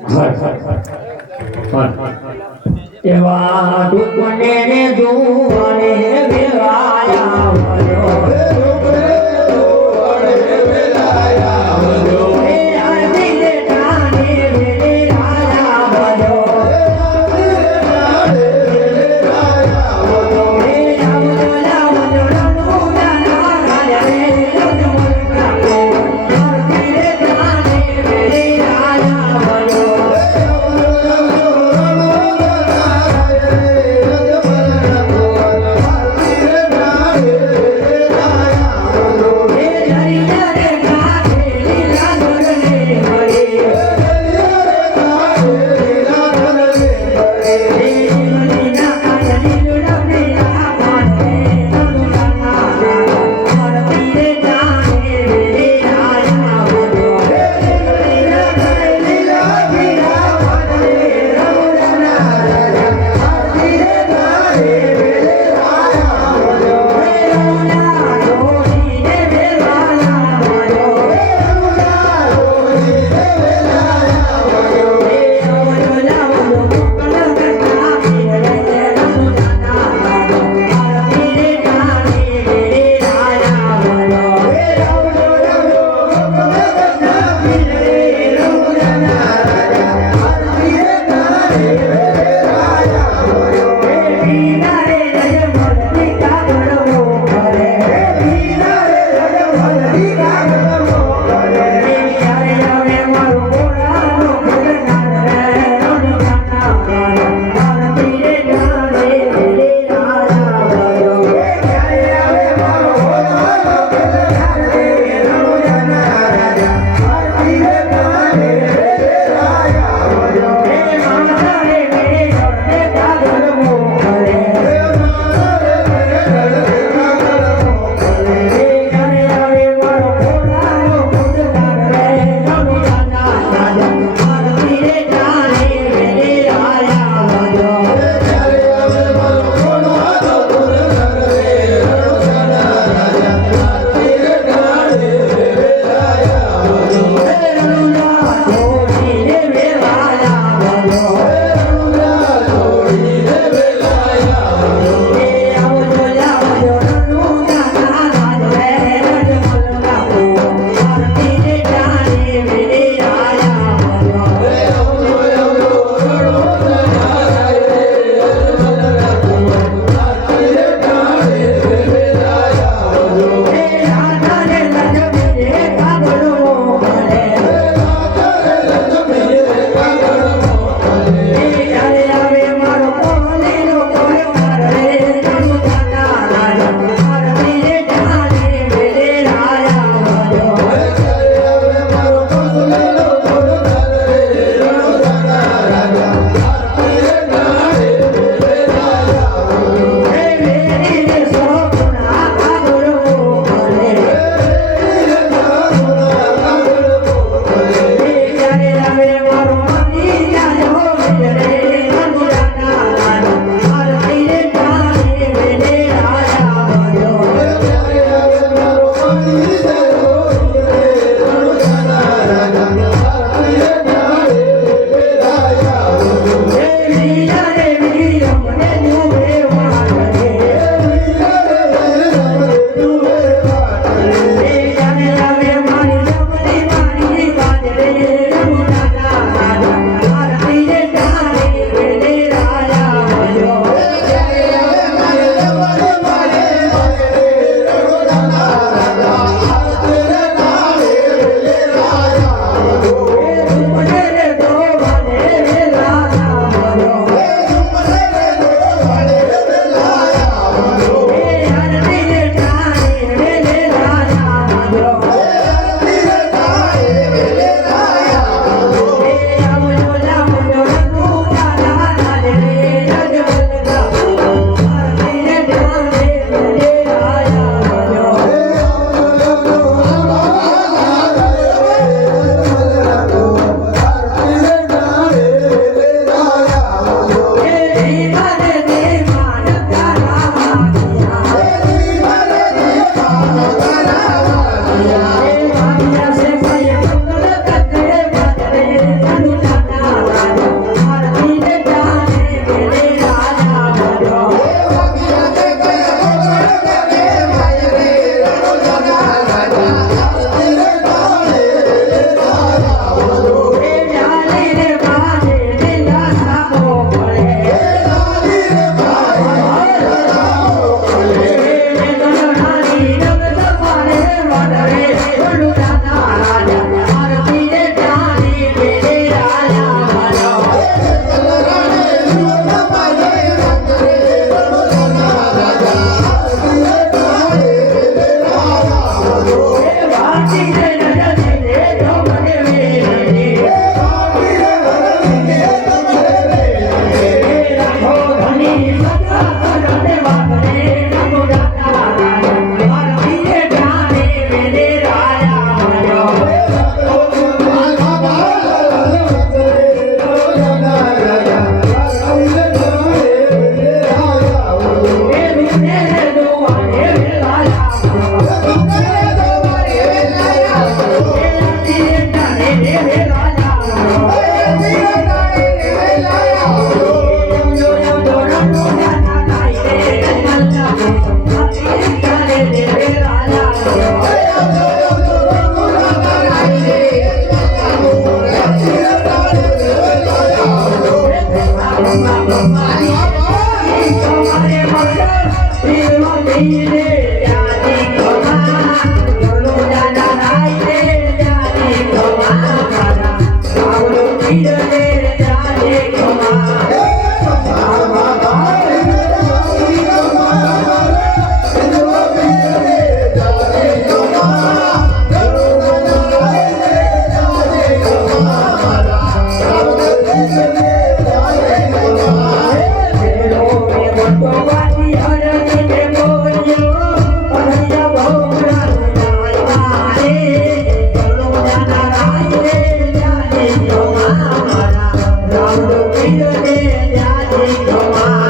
Right, right. Fine, fine, fine. એવા દુઃખ ને જોવાને વેવાયા. Ele ગયે ત્યાં